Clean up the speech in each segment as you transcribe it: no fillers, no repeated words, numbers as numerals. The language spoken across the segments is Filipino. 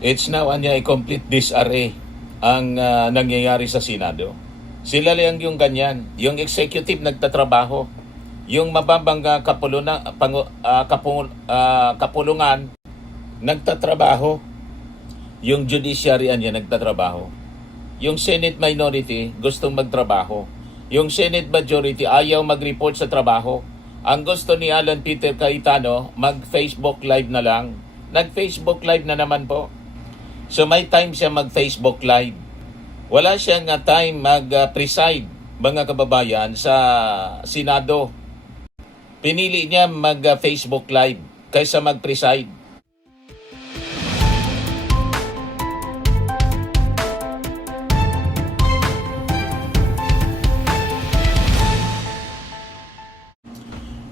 It's now a complete disarray ang nangyayari sa Senado. Sila lang yung ganyan. Yung executive nagtatrabaho. Yung mababang kapulungan nagtatrabaho. Yung judiciary niya nagtatrabaho. Yung Senate minority gustong magtrabaho. Yung Senate majority ayaw mag-report sa trabaho. Ang gusto ni Alan Peter Cayetano, mag-Facebook live na lang. Nag-Facebook live na naman po. So may time siya mag-Facebook live. Wala siyang time mag-preside, mga kababayan, sa Senado. Pinili niya mag-Facebook live kaysa mag-preside.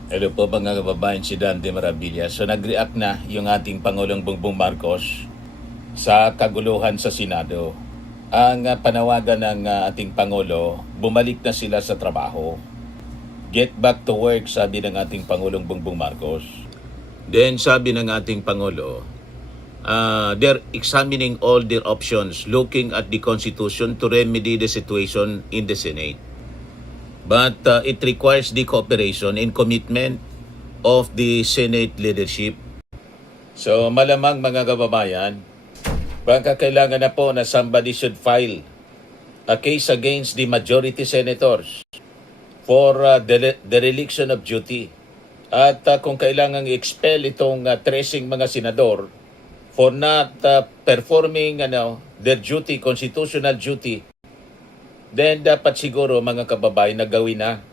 Hello po mga kababayan, si Dante Maravilla. So nag-react na yung ating Pangulong Bongbong Marcos sa kaguluhan sa Senado. Ang panawagan ng ating Pangulo, bumalik na sila sa trabaho. Get back to work, sabi ng ating Pangulong Bongbong Marcos. Then sabi ng ating Pangulo, they're examining all their options, looking at the Constitution to remedy the situation in the Senate. But it requires the cooperation and commitment of the Senate leadership. So malamang mga kababayan, baka kailangan na po na somebody should file a case against the majority senators for dereliction of duty. At kung kailangan i-expel itong 13 mga senador for not performing their duty, constitutional duty, then dapat siguro mga kababayan na gawin na.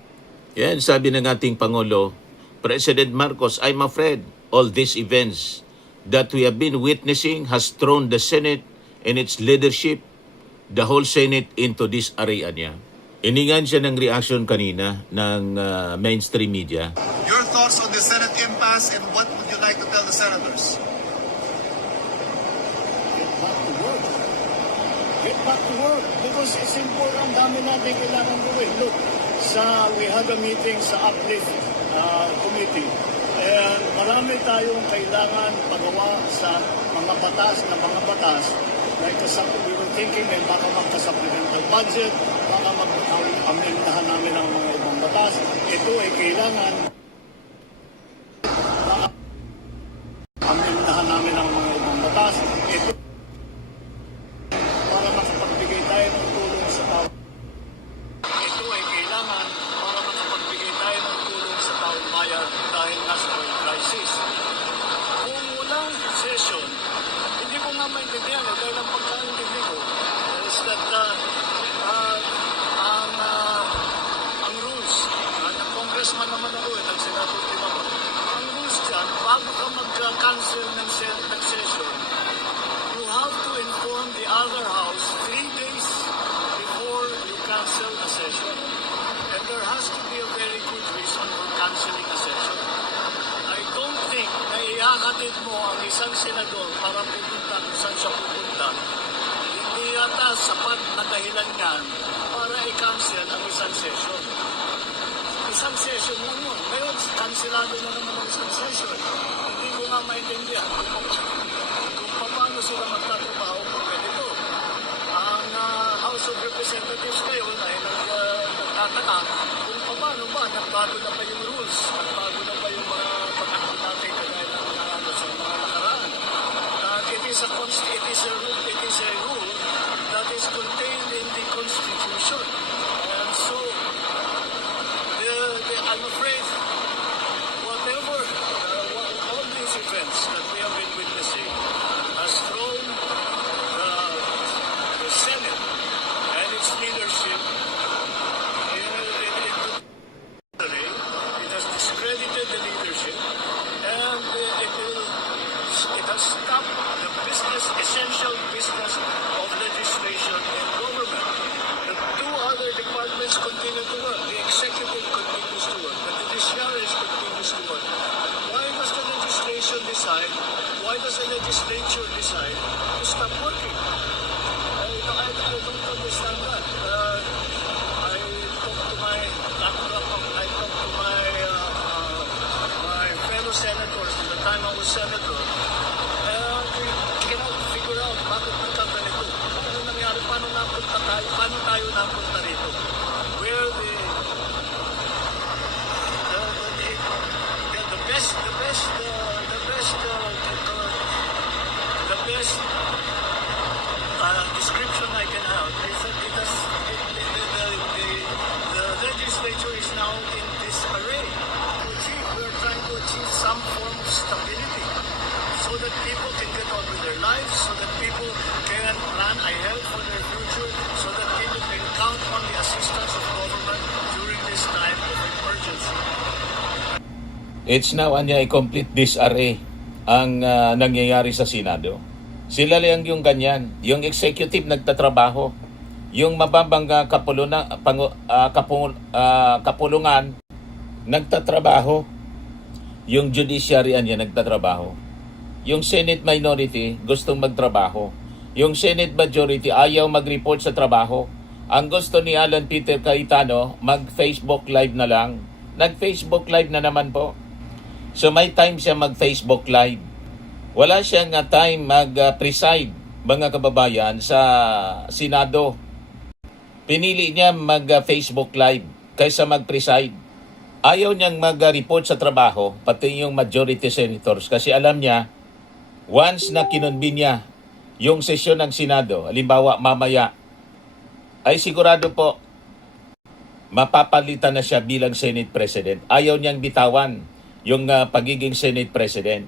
Yan, sabi ng ating Pangulo, President Marcos, I'm afraid all these events that we have been witnessing has thrown the Senate and its leadership, the whole Senate, into this area niya. Iningan siya ng reaction kanina ng mainstream media. Your thoughts on the Senate impasse and what would you like to tell the senators? Get back to work because it's important. Dami natin kailangan gawin. Look, we had a meeting sa Uplift Committee and marami tayong kailangan pagawa sa mga batas like we were thinking may baka magka-supplemental budget, baka mag-amendahan namin ang mga ibang batas. Ito ay kailangan amendahan namin ang mga ibang batas. Ito para makapagbigay tayo ng tulong sa tao. Ito ay kailangan para makapagbigay tayo ng tulong sa taong bayan dahil nasa oil crisis. Kung walang session, hindi ko nga maintindihan dahil ang pagkaintindi ko is that ang rules, ng congressman naman ako, nag-senator din ako, ang rules dyan, bago ka mag-cancel ng session, you have to inform the other house 3 days before you cancel a session. And there has to be a very good reason for canceling a session. I don't think na ihahatid mo ang isang senador para pupunta kung saan siya pupunta. Hindi yata sapat na dahilan yan para i-cancel ang isang session. Isang session lang yun. Ngayon, cancelado na naman ang isang session. Hindi ko nga maintindihan kung paano sila magtatrabaho kung ganito. Ang House of Representatives ngayon ay nagtataka kung paano ba nagbago na pa yung rules, nagbago na pa yung mga pagkakot natin kagaya ng sa mga nakaraan. It is a rule that is contained in the Constitution. And so, I'm afraid whatever, all these events that we have been witnessing has thrown the Senate and its leadership into it has discredited the leadership and it has stopped the essential business of legislation and government. The two other departments continue to work. The executive continues to work. The judiciary continues to work. Why does the legislation decide? Why does the legislature decide to stop working? I don't understand that. I talked to my fellow senators at the time I was senator, and we cannot figure out tayo napunta rito. Where the best description I can have is that the legislature is now in disarray. We're trying to achieve some form of stability so that people can get on with their lives, so that people can plan ahead for their future, so that people can count on the assistance of government during this time of emergency. It's now a complete disarray ang nangyayari sa Senado. Sila lang yung ganyan. Yung executive nagtatrabaho. Yung mababang kapulungan nagtatrabaho. Yung judiciary niya nagtatrabaho. Yung Senate minority gustong magtrabaho. Yung Senate majority ayaw mag-report sa trabaho. Ang gusto ni Alan Peter Cayetano, mag-Facebook live na lang. Nag-Facebook live na naman po. So may time siya mag-Facebook live. Wala siyang time mag-preside, mga kababayan, sa Senado. Pinili niya mag-Facebook live kaysa mag-preside. Ayaw niyang mag-report sa trabaho, pati yung majority senators, kasi alam niya, once na kinunbin niya yung sesyon ng Senado, halimbawa mamaya, ay sigurado po, mapapalitan na siya bilang Senate President. Ayaw niyang bitawan yung pagiging Senate President.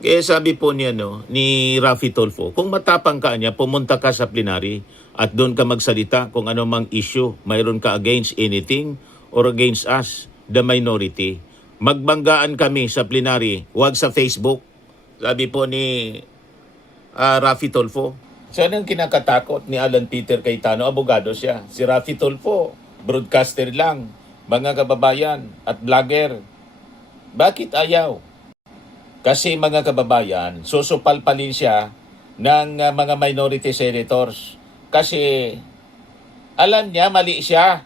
Kaya sabi po niya ni Raffy Tulfo, kung matapang ka niya, pumunta ka sa plenary at doon ka magsalita kung ano mang issue, mayroon ka against anything or against us, the minority. Magbanggaan kami sa plenary, huwag sa Facebook. Sabi po ni Raffy Tulfo. So anong kinakatakot ni Alan Peter Cayetano? Abogado siya. Si Raffy Tulfo, broadcaster lang, mga kababayan at vlogger. Bakit ayaw? Kasi mga kababayan, susupalpalin siya ng mga minority senators. Kasi alam niya mali siya.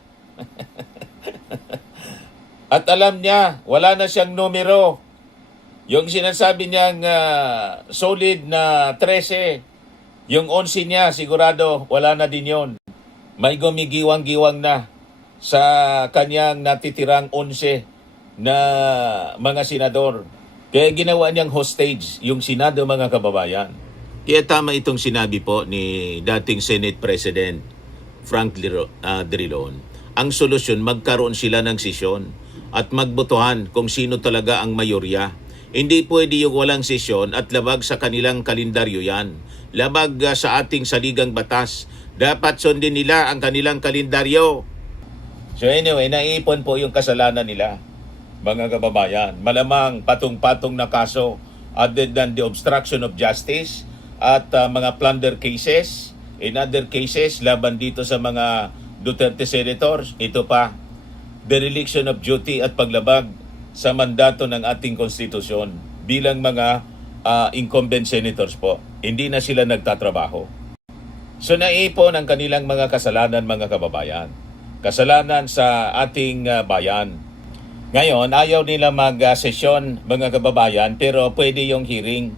At alam niya, wala na siyang numero. Yung sinasabi niyang solid na 13, yung 11 niya, sigurado, wala na din yon. May gumigiwang-giwang na sa kanyang natitirang 11 na mga senador. Kaya ginawa niyang hostage yung Senado, mga kababayan. Kaya tama itong sinabi po ni dating Senate President Frank Drilon. Ang solusyon, magkaroon sila ng sesyon at magbotohan kung sino talaga ang mayorya. Hindi pwede yung walang sesyon at labag sa kanilang kalendaryo yan. Labag sa ating saligang batas. Dapat sundin nila ang kanilang kalendaryo. So anyway, naiipon po yung kasalanan nila, mga kababayan. Malamang patong-patong na kaso other than the obstruction of justice at mga plunder cases. In other cases, laban dito sa mga Duterte senators, ito pa, dereliction of duty at paglabag sa mandato ng ating konstitusyon bilang mga incumbent senators po. Hindi na sila nagtatrabaho. So naipon ang kanilang mga kasalanan, mga kababayan. Kasalanan sa ating bayan. Ngayon, ayaw nila mag-sesyon, mga kababayan, pero pwede yung hearing.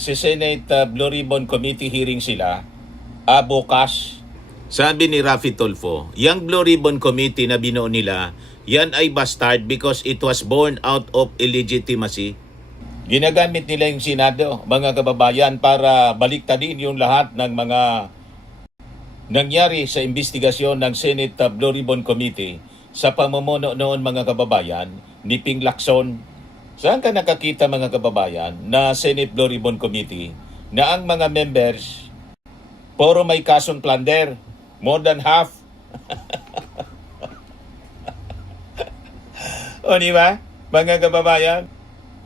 Si Senate Blue Ribbon Committee hearing sila bukas. Sabi ni Raffy Tulfo, yung Blue Ribbon Committee na binuo nila, yan ay bastard because it was born out of illegitimacy. Ginagamit nila yung Senado, mga kababayan, para baliktadin yung lahat ng mga nangyari sa investigasyon ng Senate Blue Ribbon Committee sa pamumuno noon, mga kababayan, ni Ping Lacson. Saan ka nakakita, mga kababayan, na Senate Blue Ribbon Committee na ang mga members puro may kasong plunder, more than half. O di ba, mga kababayan?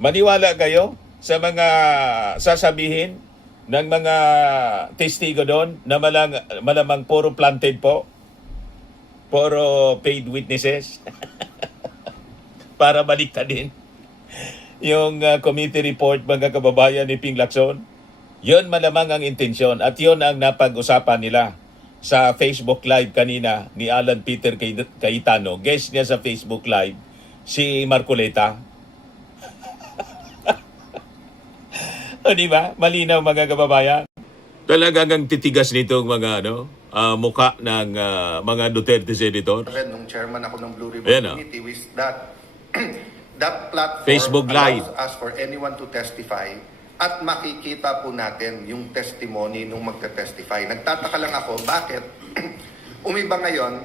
Maniwala kayo sa mga sasabihin ng mga testigo doon na malamang puro planted po, puro paid witnesses para baliktadin yung committee report, mga kababayan, ni Ping Lacson. Yun malamang ang intensyon at yun ang napag-usapan nila sa Facebook Live kanina ni Alan Peter Cayetano. Guest niya sa Facebook Live, si Marcoleta. O di ba? Malinaw, mga kababayan. Talagang ang titigas nitong mga mukha ng mga Duterte senator. Red, nung chairman ako ng Blue Ribbon Ayan, Committee, was that that platform Facebook Live. allows us for anyone to testify at makikita po natin yung testimony nung magte-testify. Nagtataka lang ako, bakit umiba ngayon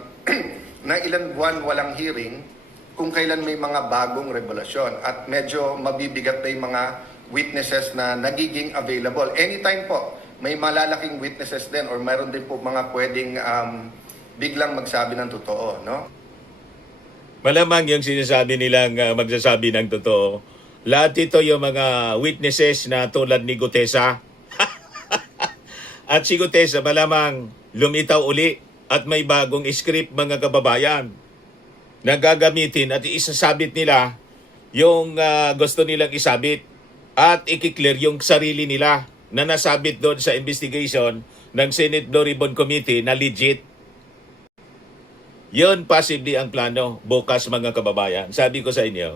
na ilan buwan walang hearing kung kailan may mga bagong revelasyon at medyo mabibigat na yung mga witnesses na nagiging available. Anytime po, may malalaking witnesses din or mayroon din po mga pwedeng biglang magsabi ng totoo, no? Malamang yung sinasabi nilang magsasabi ng totoo. Lahat ito yung mga witnesses na tulad ni Gutesa. At si Gutesa malamang lumitaw uli at may bagong script mga kababayan na gagamitin at isasabit nila yung gusto nilang isabit at ikiklear yung sarili nila na nasabit doon sa investigation ng Senate Blue Ribbon Committee na legit. Yun possibly ang plano bukas mga kababayan. Sabi ko sa inyo,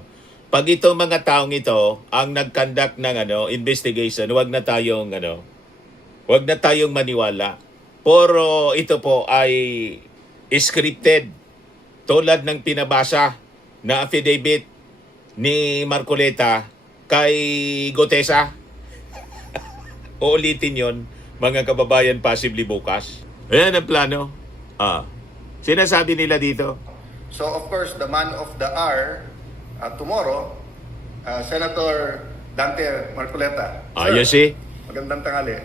pag itong mga taong ito ang nag-conduct ng investigation, wag na tayong maniwala. Puro ito po ay scripted tulad ng pinabasa na affidavit ni Marcoleta kay Gutesa. Uulitin yon mga kababayan possibly bukas. Ayan ang plano. Sinasabi nila dito. So of course, the man of the hour tomorrow, Senator Dante Marcoleta. Ayos eh. Magandang tanghali.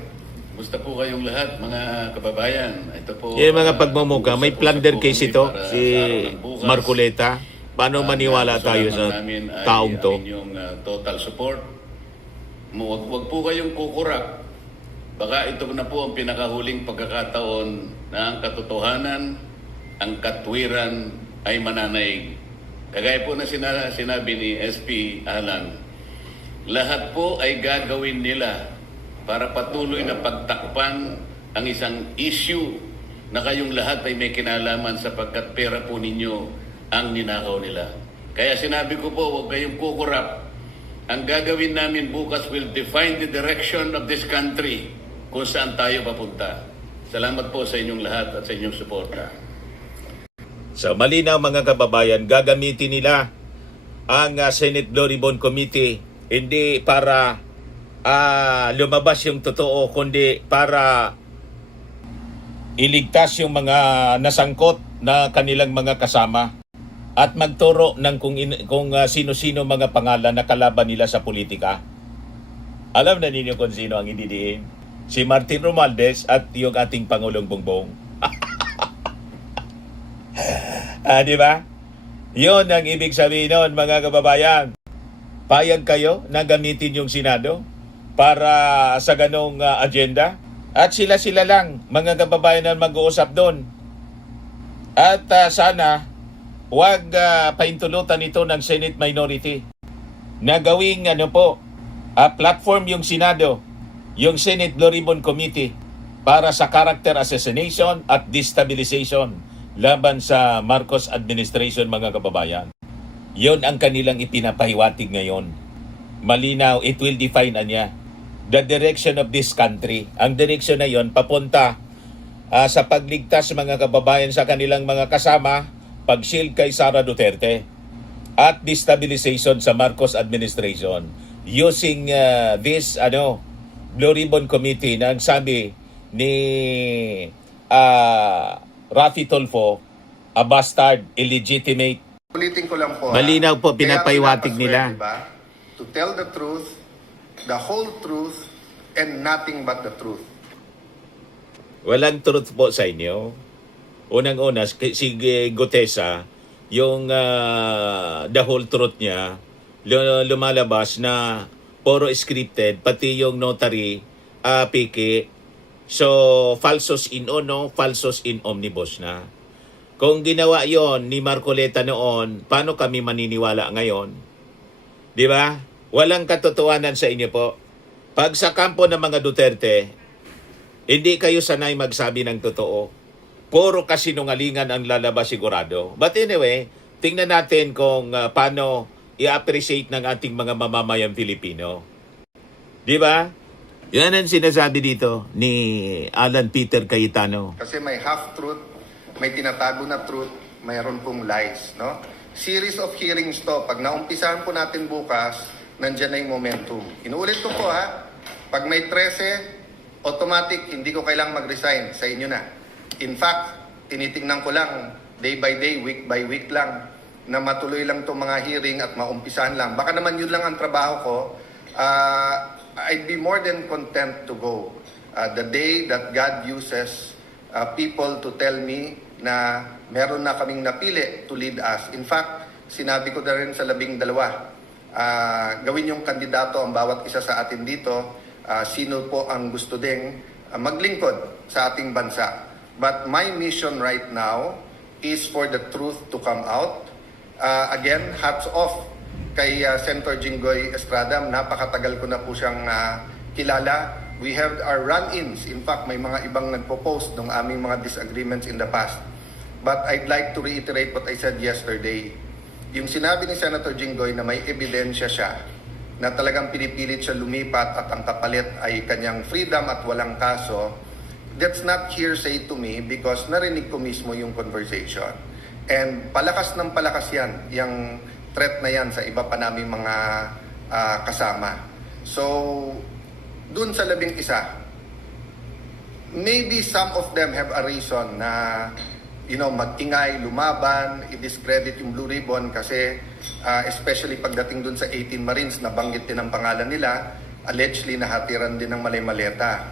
Kumusta po kayong lahat, mga kababayan? Ito po, Yung mga pagmumuka, may plunder case ito, para si sa araw ng bukas. Marcoleta. Paano maniwala tayo sa taong to? Ang inyong total support. Huwag po kayong kukurap. Baka ito na po ang pinakahuling pagkakataon na ang katotohanan, ang katwiran ay mananaig. Kagaya po na sinabi ni SP Alan, lahat po ay gagawin nila para patuloy na pagtakpan ang isang issue na kayong lahat ay may kinalaman sapagkat pera po ninyo ang ninakaw nila. Kaya sinabi ko po, huwag kayong kukurap. Ang gagawin namin bukas will define the direction of this country kung saan tayo papunta. Salamat po sa inyong lahat at sa inyong suporta. So malinaw mga kababayan, gagamitin nila ang Senate Blue Ribbon Committee hindi para lumabas yung totoo, kundi para iligtas yung mga nasangkot na kanilang mga kasama at magturo ng kung sino-sino mga pangalan na kalaban nila sa politika. Alam na ninyo kung sino ang ididiin? Si Martin Romualdez at yung ating Pangulong Bongbong. Di ba? Yun ang ibig sabihin nun, mga kababayan. Payag kayo na gamitin yung Senado para sa ganong agenda? At sila-sila lang, mga kababayan na mag-uusap doon. At sana, huwag paintulutan ito ng Senate minority na gawing platform yung Senado, yung Senate Blue Ribbon Committee para sa character assassination at destabilization laban sa Marcos administration, mga kababayan. Yon ang kanilang ipinapahiwatig ngayon. Malinaw, it will define the direction of this country. Ang direksyon na yon papunta sa pagligtas mga kababayan sa kanilang mga kasama, pag-shield kay Sara Duterte, at destabilization sa Marcos administration using this Blue Ribbon Committee na ang sabi ni Raffy Tulfo, a bastard, illegitimate. Ulitin ko lang po. Malinaw po, Kaya pinapahiwatig pinapaswear, nila. diba? To tell the truth, the whole truth, and nothing but the truth. Walang truth po sa inyo. Unang-una, si Gutesa, yung the whole truth niya, lumalabas na puro scripted, pati yung notary, piki. So, falsos in uno, falsos in omnibus na. Kung ginawa yon ni Marcoleta noon, paano kami maniniwala ngayon? Di ba? Walang katotohanan sa inyo po. Pag sa kampo ng mga Duterte, hindi kayo sanay magsabi ng totoo. Puro kasinungalingan ang lalabas sigurado. But anyway, tingnan natin kung paano i-appreciate ng ating mga mamamayang Pilipino. Di ba? Yan ang sinasabi dito ni Alan Peter Cayetano. Kasi may half-truth, may tinatago na truth, mayroon pong lies, no? Series of hearings to. Pag naumpisahan po natin bukas, nandyan na yung momentum. Inuulit ko po ha, pag may 13, automatic, hindi ko kailangang mag-resign, sa inyo na. In fact, tinitingnan ko lang, day by day, week by week lang, na matuloy lang itong mga hearing at maumpisahan lang. Baka naman yun lang ang trabaho ko. I'd be more than content to go. The day that God uses people to tell me na meron na kaming napili to lead us. In fact, sinabi ko na rin sa 12, gawin yung kandidato ang bawat isa sa atin dito. Sino po ang gusto ding maglingkod sa ating bansa. But my mission right now is for the truth to come out. Again, hats off kay Senator Jinggoy Estrada. Napakatagal ko na po siyang kilala. We have our run-ins. In fact, may mga ibang nagpo-post ng aming mga disagreements in the past. But I'd like to reiterate what I said yesterday. Yung sinabi ni Senator Jinggoy na may ebidensya siya na talagang pinipilit siya lumipat at ang kapalit ay kanyang freedom at walang kaso, that's not hearsay to me because narinig ko mismo yung conversation. And palakas ng palakas yan, yung threat na yan sa iba pa naming mga kasama. So, dun sa 11, maybe some of them have a reason na mag-ingay, lumaban, i-discredit yung Blue Ribbon kasi especially pagdating dun sa 18 Marines, nabanggit din ang pangalan nila, allegedly nahatiran din ng malay-maleta.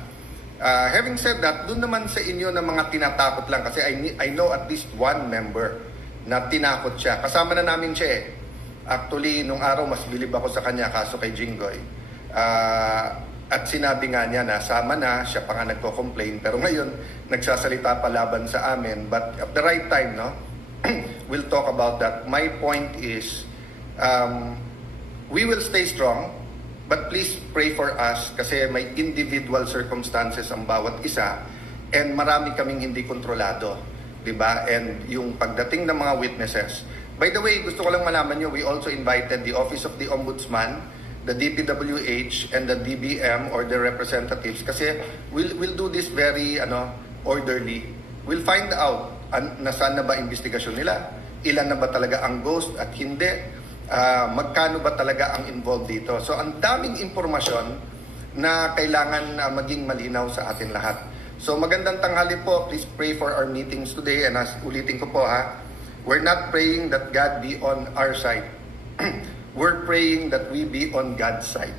Having said that, dun naman sa inyo na mga tinatakot lang kasi I know at least one member na tinakot siya. Kasama na namin siya eh. Actually, nung araw mas bilib ako sa kanya kaso kay Jinggoy. At sinabi nga niya na sama na, siya pa nga nagko-complain. Pero ngayon, nagsasalita pa laban sa amin. But at the right time, no, we'll talk about that. My point is, we will stay strong, but please pray for us kasi may individual circumstances ang bawat isa and marami kaming hindi kontrolado. Diba? And yung pagdating ng mga witnesses. By the way, gusto ko lang malaman nyo, we also invited the Office of the Ombudsman, the DPWH, and the DBM or the representatives kasi we'll do this very orderly. We'll find out nasaan na ba investigasyon nila, ilan na ba talaga ang ghost at hindi, magkano ba talaga ang involved dito. So ang daming impormasyon na kailangan maging malinaw sa atin lahat. So magandang tanghali po. Please pray for our meetings today. And ulitin ko po we're not praying that God be on our side. We're praying that we be on God's side.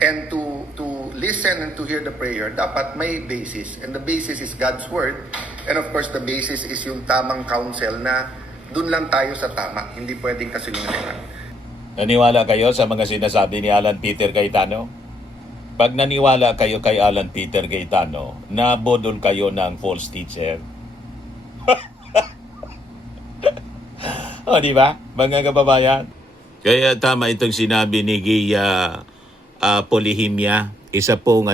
And to listen and to hear the prayer, dapat may basis. And the basis is God's Word. And of course, the basis is yung tamang counsel na dun lang tayo sa tama. Hindi pwedeng kasinungalingan. Naniwala kayo sa mga sinasabi ni Alan Peter Cayetano? Pag naniwala kayo kay Alan Peter Cayetano, nabodol kayo ng false teacher. O, di ba? Mga kababayan. Kaya tama itong sinabi ni Gia Polihimia, isa pong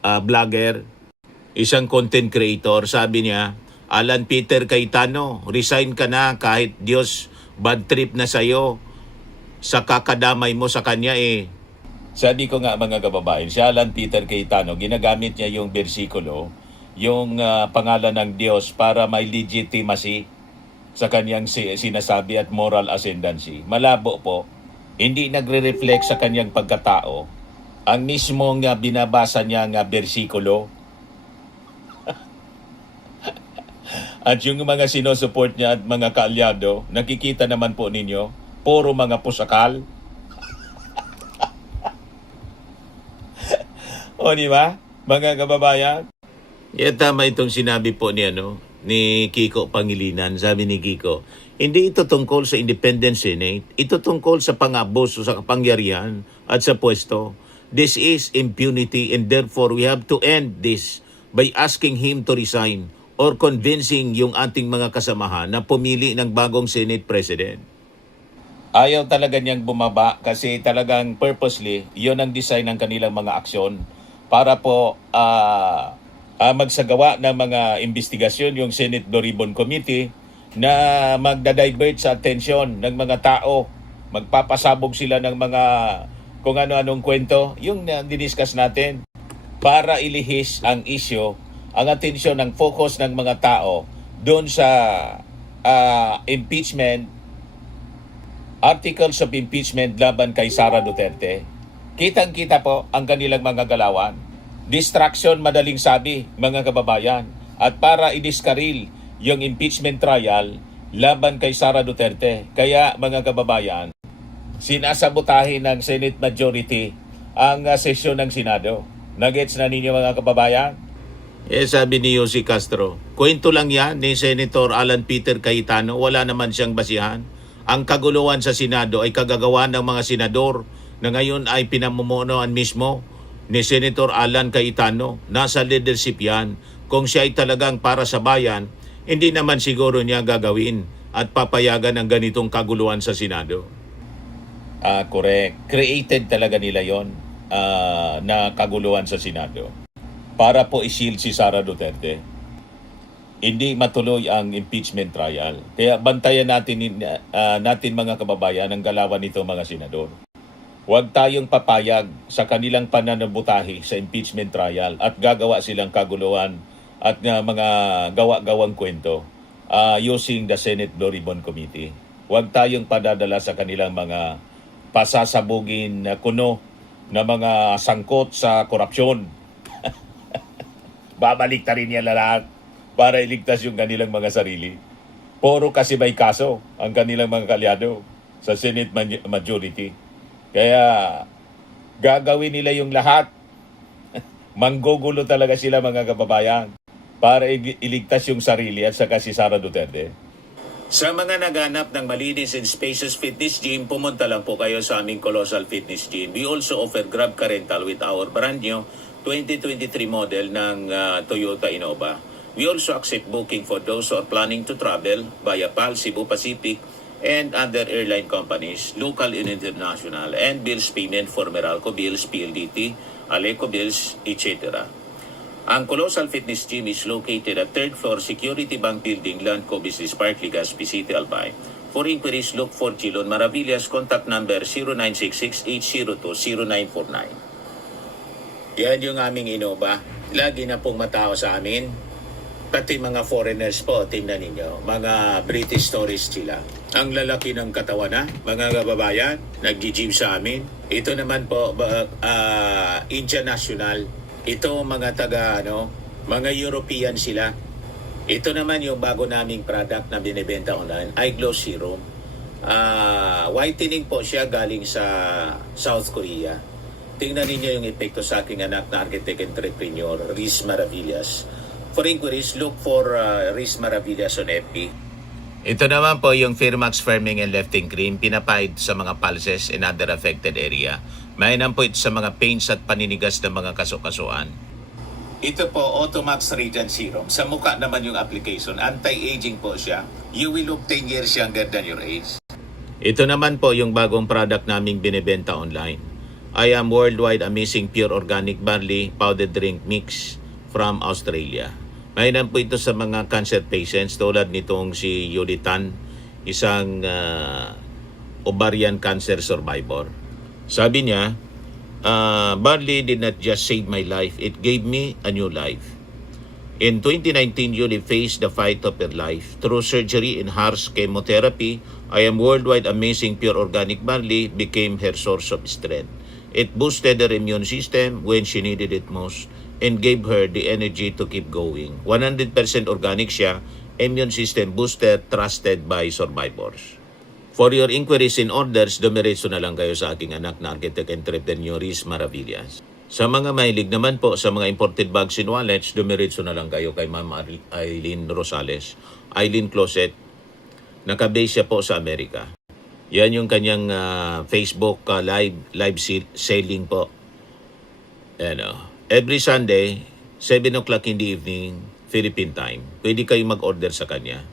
vlogger, isang content creator. Sabi niya, Alan Peter Cayetano, resign ka na kahit Diyos bad trip na sa'yo sa kakadamay mo sa kanya eh. Sabi ko nga mga kababayan, si Alan Peter Cayetano, ginagamit niya yung bersikulo, yung pangalan ng Diyos para may legitimacy sa kanyang sinasabi at moral ascendancy. Malabo po, hindi nagre-reflect sa kanyang pagkatao ang mismong binabasa niya nga bersikulo. At yung mga sinusupport niya at mga kaalyado, nakikita naman po ninyo, puro mga pusakal. O di ba, mga kababayan? Tama itong sinabi po ni Kiko Pangilinan. Sabi ni Kiko, hindi ito tungkol sa Independent Senate, ito tungkol sa pang-abuso sa kapangyarihan at sa pwesto. This is impunity and therefore we have to end this by asking him to resign or convincing yung ating mga kasamahan na pumili ng bagong Senate President. Ayaw talaga niyang bumaba kasi talagang purposely, yon ang design ng kanilang mga aksyon para po magsagawa ng mga investigasyon yung Senate Blue Ribbon Committee na magda-divert sa atensyon ng mga tao. Magpapasabog sila ng mga kung ano-anong kwento, yung diniscuss natin para ilihis ang issue, ang atensyon ng focus ng mga tao doon sa impeachment, articles of impeachment laban kay Sara Duterte. Kitang-kita po ang kanilang mga galawan. Distraction madaling sabi, mga kababayan. At para idiskaril yung impeachment trial laban kay Sara Duterte. Kaya mga kababayan, sinasabotahin ng Senate Majority ang sesyon ng Senado. Nagets na ninyo mga kababayan? Sabi ni Yossi Castro, kwento lang yan ni Senator Alan Peter Cayetano, wala naman siyang basihan. Ang kaguluhan sa Senado ay kagagawa ng mga senador na ngayon ay pinamumunuan mismo ni Senator Alan Cayetano. Nasa leadership yan. Kung siya ay talagang para sa bayan, hindi naman siguro niya gagawin at papayagan ng ganitong kaguluhan sa Senado. Correct. Created talaga nila yon na kaguluhan sa Senado para po i-shield si Sara Duterte. Hindi matuloy ang impeachment trial. Kaya bantayan natin mga kababayan ang galawan nito mga senador. Huwag tayong papayag sa kanilang pananabutahi sa impeachment trial at gagawa silang kaguluhan at mga gawa-gawang kwento using the Senate Blue Ribbon Committee. Huwag tayong padadala sa kanilang mga pasasabugin na kuno na mga sangkot sa korupsyon. Babalik ta rin yan lahat para iligtas yung kanilang mga sarili. Puro kasi may kaso ang kanilang mga kalyado sa Senate Majority. Kaya gagawin nila yung lahat. Manggugulo talaga sila mga kababayan para iligtas yung sarili at saka si Sara Duterte. Sa mga naghanap ng malinis and spacious fitness gym, pumunta lang po kayo sa aming Colossal Fitness Gym. We also offer Grab Car Rental with our brand new 2023 model ng Toyota Innova. We also accept booking for those who are planning to travel via PAL, Cebu Pacific, and other airline companies, local and international, and bills payment for Meralco Bills, PLDT, Aleco Bills, etc. Ang Colossal Fitness Gym is located at 3rd floor Security Bank Building, Landco Business Park, Legazpi City, Albay. For inquiries, look for Chilon Maravillas. Contact number 0966-802-0949. Yan yung aming Innova. Lagi na pong matao sa amin. Pati mga foreigners po, tingnan ninyo. Mga British tourists sila. Ang lalaki ng katawan na, mga kababayan, nag-gym sa amin. Ito naman po, Indian National. Ito mga mga European sila. Ito naman yung bago naming product na binibenta online, Eye Glow Serum. Whitening po siya galing sa South Korea. Tingnan ninyo yung epekto sa aking anak na architect entrepreneur, Riz Maravillas. For inquiries, look for Riz Maravillas on FB. Ito naman po yung Firmax Firming and Lifting Cream, pinapahid sa mga pulses and other affected area. Mainam po ito sa mga pains at paninigas ng mga kasukasuan. Ito po, Automax Radiant Serum. Sa mukha naman yung application. Anti-aging po siya. You will look 10 years younger than your age. Ito naman po yung bagong product naming binibenta online. I am Worldwide Amazing Pure Organic Barley Powdered Drink Mix from Australia. Mainam po ito sa mga cancer patients tulad nitong si Yulitan, isang ovarian cancer survivor. Sabi niya, barley did not just save my life, it gave me a new life. In 2019, Yuli faced the fight of her life. Through surgery and harsh chemotherapy, I am Worldwide Amazing Pure Organic Barley became her source of strength. It boosted her immune system when she needed it most and gave her the energy to keep going. 100% organic siya, immune system booster, trusted by survivors. For your inquiries and orders, dumiretso na lang kayo sa aking anak na architect entrepreneur, Riz Maravillas. Sa mga mahilig naman po sa mga imported bags and wallets, dumiretso na lang kayo kay Ma'am Eileen Rosales. Eileen Closet, nakabase siya po sa Amerika. Yan yung kanyang Facebook live selling po. Every Sunday, 7 o'clock in the evening, Philippine time. Pwede kayo mag-order sa kanya.